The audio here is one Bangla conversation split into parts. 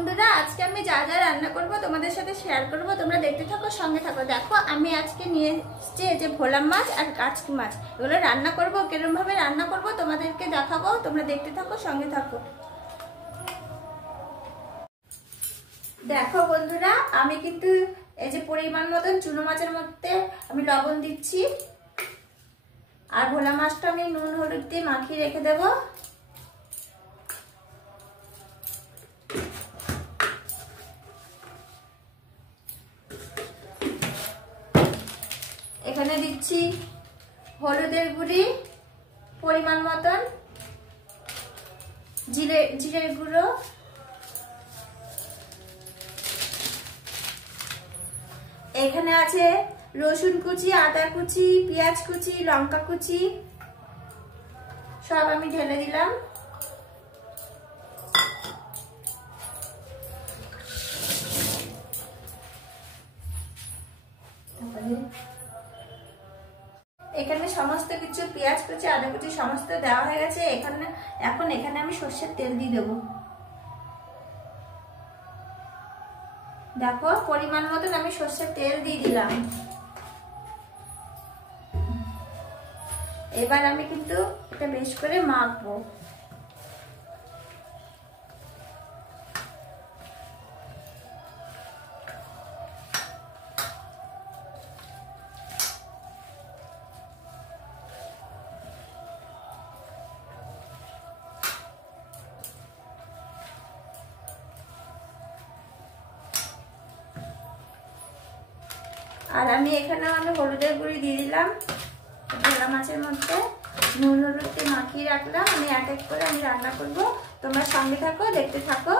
বন্ধুরা, আজকে আমি যা যা রান্না করব তোমাদের সাথে শেয়ার করব, তোমরা দেখতে থাকো, সঙ্গে থাকো। দেখো আমি আজকে নিয়ে এসেছি এই যে ভোলা মাছ আর কাচকি মাছ, এগুলো রান্না করব। কিরকম ভাবে রান্না করব তোমাদেরকে দেখাবো, তোমরা দেখতে থাকো, সঙ্গে থাকো। দেখো বন্ধুরা, আমি কিন্তু এই যে পরিমাণ মতন চুনো মাছের মধ্যে আমি লবণ দিচ্ছি, আর ভোলা মাছটা আমি নুন হলুদ দিয়ে মাখিয়ে রেখে দেবো। এখানে দিচ্ছি হলুদের গুঁড়ি পরিমাণ মতন, জিরের গুঁড়ো, এখানে আছে রসুন কুচি, আদা কুচি, পেঁয়াজ কুচি, লঙ্কা কুচি, সব আমি ঢেলে দিলাম। এখানে সমস্ত কিছু পেঁয়াজ কুচি, আদা কুচি সমস্ত দেওয়া হয়ে গেছে। এখন এখানে আমি সর্ষের তেল দিয়ে দেবো। দেখো পরিমাণ মতন আমি সর্ষের তেল দিয়ে দিলাম। এবার আমি কিন্তু এটা বেশ করে মাখবো। আর আমি এখানে হলুদের গুঁড়ি দিয়ে দিলাম ভোলা মাছের মধ্যে, নুন হলুদ দিয়ে মাখিয়ে রাখলাম। আমি এক এক করে আমি রান্না করব, তোমরা সঙ্গে থাকো, দেখতে থাকো।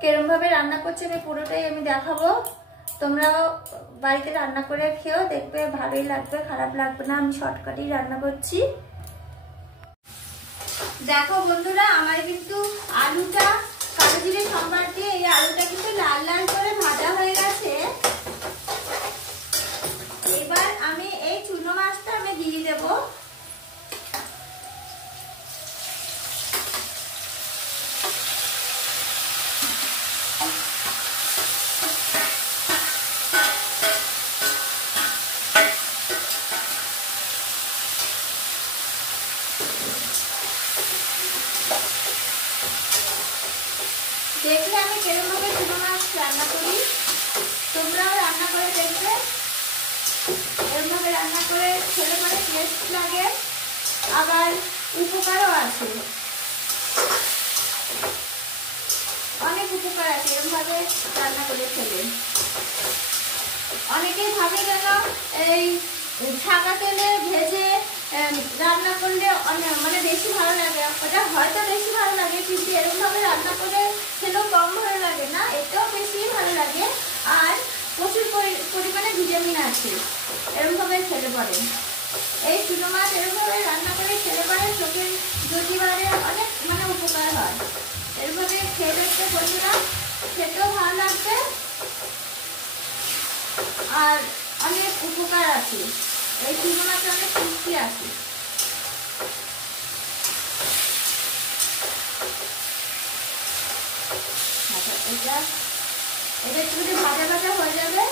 কিরকম ভাবে রান্না করছি আমি পুরোটাই আমি দেখাবো। তোমরাও বাড়িতে রান্না করে খেও, দেখবে ভালোই লাগবে, খারাপ লাগবে না। আমি শর্টকাটেই রান্না করছি। দেখো বন্ধুরা, আমার কিন্তু আলুটা কালো জিরে সম্বার দিয়ে এই আলুটা কিন্তু লাল লাল করে ভাজা হয়ে গেছে। এবার আমি এই চুনো মাছটা আমি দিয়ে দেব। দেখলে আমি কিরকম ভাবে চুনো মাছ রান্না করি, তোমরাও রান্না করে দেখবে। এরকম ভাবে রান্না করে খেলে পরে টেস্ট লাগে, আবার উপকারও আছে, অনেক উপকার আছে এরকম ভাবে রান্না করে খেলে। অনেকেই ভাবে যেন এই ছাকা তেলে ভেজে রান্না করলে মানে বেশি ভালো লাগে, ওটা হয়তো বেশি ভালো লাগে, কিন্তু এরকম ভাবে রান্না করে খেলেও কম ভালো লাগে না, এটাও বেশি ভালো লাগে। আর প্রচুর পরিমাণে ভিটামিন আছে এরকম ভাবে খেলে পরে। এই চুনো মাছ এরকম ভাবে রান্না করে খেলে পরে চোখের জ্যোতি বাড়ে, অনেক মানে উপকার হয়। এরকম ভাবে খেয়ে দেখতে বন্ধুরা, খেতেও ভালো লাগবে আর অনেক উপকার আছে। এই চুনো মাছে অনেক পুষ্টি আছে। এটা একটু ভাজা ভাজা হয়ে যাবে,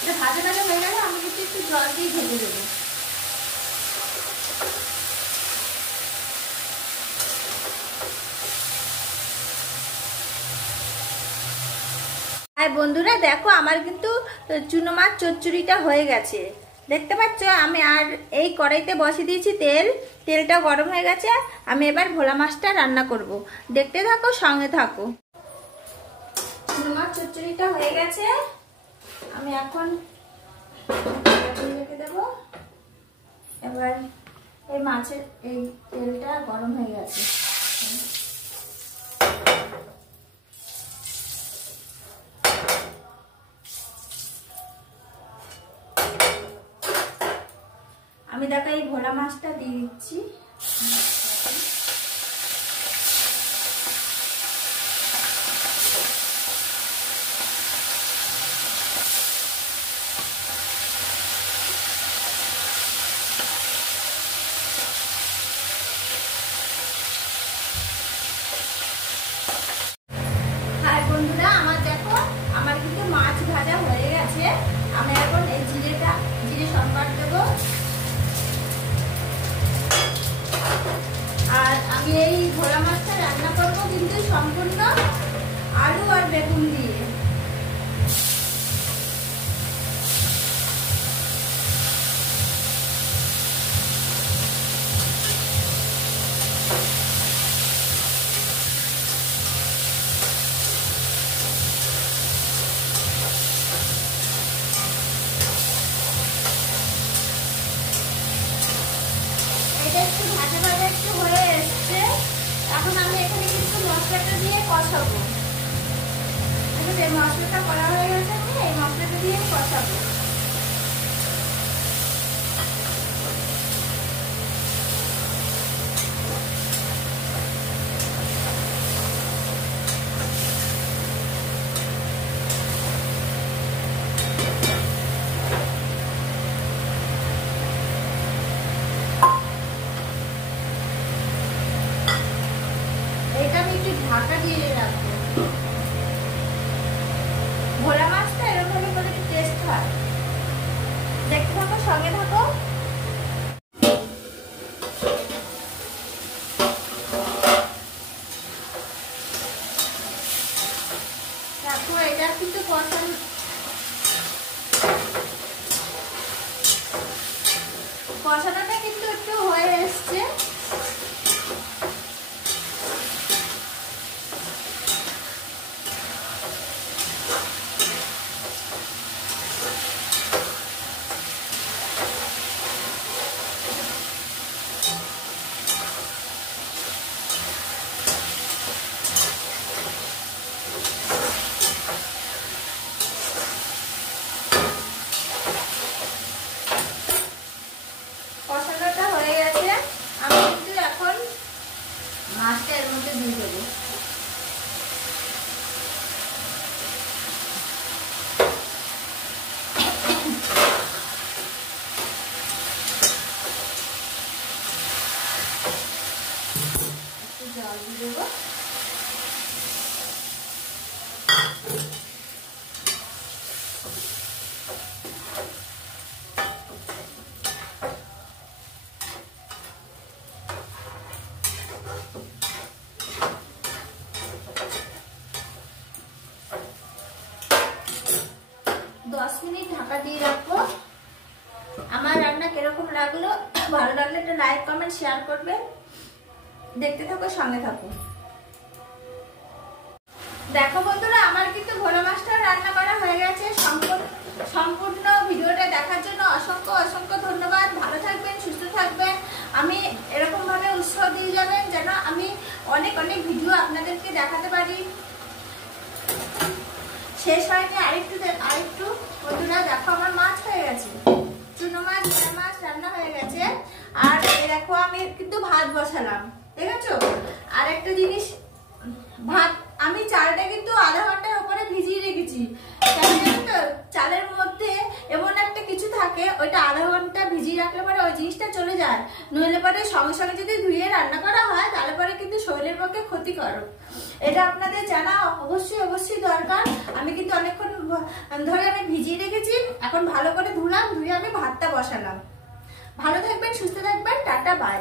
এটা ভাজা ভাজা হয়ে গেলে আমি কিন্তু একটু জল দিয়ে ঢেকে দেবো। আর বন্ধুরা দেখো, আমার কিন্তু চুনো মাছ চচ্চড়িটা হয়ে গেছে, দেখতে পাচ্ছ। আমি আর এই কড়াইতে বসিয়ে দিয়েছি তেল, তেলটা গরম হয়ে গেছে। আমি এবার ভোলা মাছটা রান্না করব, দেখতে থাকো, সঙ্গে থাকো। চুনো মাছ চচ্চড়িটা হয়ে গেছে, আমি এখন রেখে দেবো। এবার এই মাছের এই তেলটা গরম হয়ে গেছে, আমি দেখো এই ভোলা মাছটা দিয়ে দিচ্ছি। আমি এখন এই জিরে সম্বার দেবো। আর আমি এই ভোলা মাছটা রান্না করবো কিন্তু সম্পূর্ণ আলু আর বেগুন দিয়ে। এটা একটু ভাজা ভাজা একটু হয়ে এসছে। এখন আমি এখানে কিন্তু মশলাটা দিয়ে কষাবো। এই মশলাটা করা হয়ে গেছে, আমি এই মশলাটা দিয়ে কষাবো। এটা আমি একটু ঢাকা দিয়ে রাখবো। ভোলা মাছটা এরকম করে একটু টেস্ট হয়। দেখতে থাকো, সঙ্গে থাকো। দেখো এটা কিন্তু কষানোটা কিন্তু একটু হয়ে এসছে। কষানোটা হয়ে গেছে, আমি কিন্তু এখন মাছটা এর মধ্যে দিয়ে দেবো। একটু জল দিয়ে দেবো। 10 মিনিট ঢাকা দিয়ে রাখবো। আমার রান্না কিরকম লাগলো, ভালো লাগলে একটা লাইক কমেন্ট শেয়ার করবে। দেখতে থাকো, সঙ্গে থাকো। দেখো বন্ধুরা, আমার কিন্তু ভোলা মাছটা রান্না করা হয়ে গেছে। সম্পূর্ণ ভিডিওটা দেখার জন্য অসংখ্য অসংখ্য ধন্যবাদ। ভালো থাকবেন, সুস্থ থাকবেন। আমি এরকম ভাবে উৎসাহ দিয়ে যাবেন যেন আমি অনেক অনেক ভিডিও আপনাদেরকে দেখাতে পারি। শেষ হয়নি, আরেকটু বন্ধুরা দেখো, আমার মাছ হয়ে গেছে, চুনো মাছ, ভোলা মাছ রান্না হয়ে গেছে। আর দেখো আমি কিন্তু ভাত বসালাম, দেখেছো? আর একটা জিনিস, ভাত আমি চালটা কিন্তু আধা ঘন্টার উপরে ভিজিয়ে রেখেছি। কেন জানো তো? চালের মধ্যে এমন একটা কিছু থাকে, ওইটা আধা ঘন্টা ভিজিয়ে রাখলে পরে ওই জিনিসটা চলে যায়। নইলে পরে সঙ্গে সঙ্গে যদি ধুয়ে রান্না করা হয় তাহলে পরে কিন্তু শরীরের পক্ষে ক্ষতিকারক। এটা আপনাদের জানা অবশ্যই অবশ্যই দরকার। আমি কিন্তু অনেকক্ষণ ধরে আমি ভিজিয়ে রেখেছি, এখন ভালো করে ধুলাম, ধুয়ে আমি ভাতটা বসালাম। ভালো থাকবেন, সুস্থ থাকবেন, টাটা, বাই।